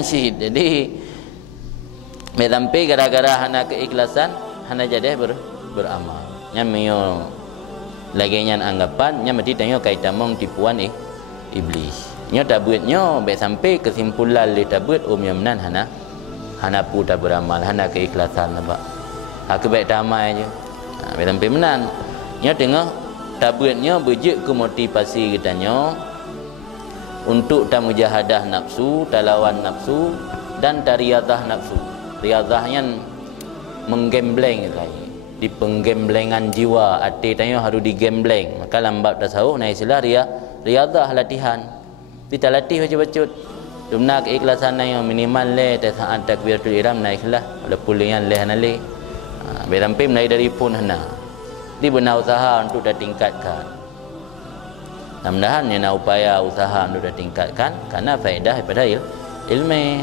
Jadi sampai gara-gara hana keikhlasan hana jadi beramal. Nya meo lagi nyan anggapan nya mesti tengok kaitan mong tipuan iblis. Nya tak buatnya baik sampai kesimpulan le tak buat menan hana pu tak beramal, hana keikhlasan nampak. Aku baik damai je. Baik sampai menan. Nya tengok tak buatnya berjek ke motivasi kitanya untuk tak mujahadah nafsu, tak lawan nafsu dan tak riadah nafsu. Riadahnya menggembleng lagi. Di penggemblengan jiwa, hati tanya harus digembleng. Maka lambat tasawuf naik istilah riadah latihan. Kita latih baca-bacut. Dumna keikhlasan yang minimal le saat takbiratul ihram naik istilah. Ada pulingan le hanale. Berampai mulai dari pun hana. Di benar usaha untuk dah tingkatkan. Mudah-mudahan yang upaya usaha untuk dah tingkatkan karena faedah daripada ilmu.